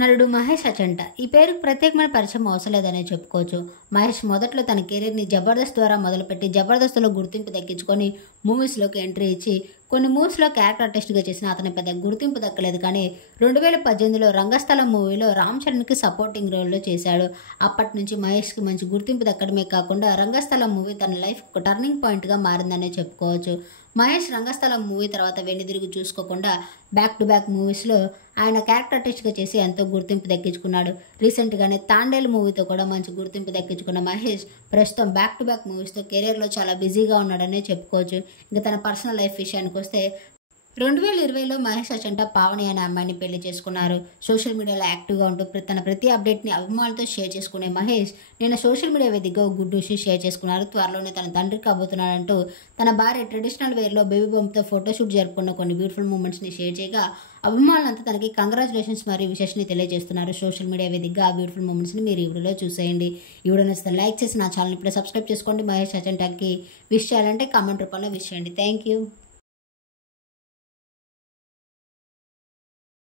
నలుడు మహేష్ అచంట ఈ పేరుకు ప్రత్యేకమైన పరిచయం అవసరం లేదనే చెప్పుకోవచ్చు. మహేష్ మొదట్లో తన కెరీర్ని జబర్దస్త్ ద్వారా మొదలుపెట్టి జబర్దస్త్లో గుర్తింపు దక్కించుకొని మూవీస్లోకి ఎంట్రీ ఇచ్చి కొన్ని మూవీస్లో క్యారెక్టర్ ఆర్టిస్ట్గా చేసిన అతని పెద్ద గుర్తింపు దక్కలేదు. కానీ 2018లో రంగస్థలం మూవీలో రామ్ చరణ్కి సపోర్టింగ్ రోల్లో చేశాడు. అప్పటి నుంచి మహేష్కి మంచి గుర్తింపు దక్కడమే కాకుండా రంగస్థలం మూవీ తన లైఫ్ ఒక టర్నింగ్ పాయింట్గా మారిందనే చెప్పుకోవచ్చు. మహేష్ రంగస్థలం మూవీ తర్వాత వెన్నుదిరిగి చూసుకోకుండా బ్యాక్ టు బ్యాక్ మూవీస్లో ఆయన క్యారెక్టర్ ఆర్టిస్ట్గా చేసి ఎంతో గుర్తింపు దక్కించుకున్నాడు. రీసెంట్గానే తాండేలు మూవీతో కూడా మంచి గుర్తింపు దక్కించుకున్న మహేష్ ప్రస్తుతం బ్యాక్ టు బ్యాక్ మూవీస్తో కెరీర్లో చాలా బిజీగా ఉన్నాడనే చెప్పుకోవచ్చు. ఇంకా తన పర్సనల్ లైఫ్ విషయానికి వస్తే 2020లో మహేష్ అచంట పావని అనే అమ్మాయిని పెళ్లి చేసుకున్నారు. సోషల్ మీడియాలో యాక్టివ్గా ఉంటూ తన ప్రతి అప్డేట్ని అభిమానులతో షేర్ చేసుకునే మహేష్ నిన్న సోషల్ మీడియా వేదికగా గుడ్ న్యూస్ షేర్ చేసుకున్నారు. త్వరలోనే తన తండ్రి కాబోతున్నాడంటూ తన భార్య ట్రెడిషనల్ వేర్లో బేబీ బంప్తో ఫోటోషూట్ జరుపుకున్న కొన్ని బ్యూటిఫుల్ మూమెంట్స్ని షేర్ చేయగా అభిమానులంతా తనకి కంగ్రాచులేషన్స్ మరియు విషెస్ని తెలియజేస్తున్నారు. సోషల్ మీడియా వేదికగా ఆ బ్యూటిఫుల్ మూమెంట్స్ని మీరు ఈ వీడియోలో చూసేయండి. ఈ వీడియో నచ్చితే లైక్ చేసి నా ఛానల్ ఇప్పుడే సబ్స్క్రైబ్ చేసుకోండి. మహేష్ అచంటకి విష్ చేయాలంటే కామెంట్ రూపంలో విష్ చేయండి. Thank you.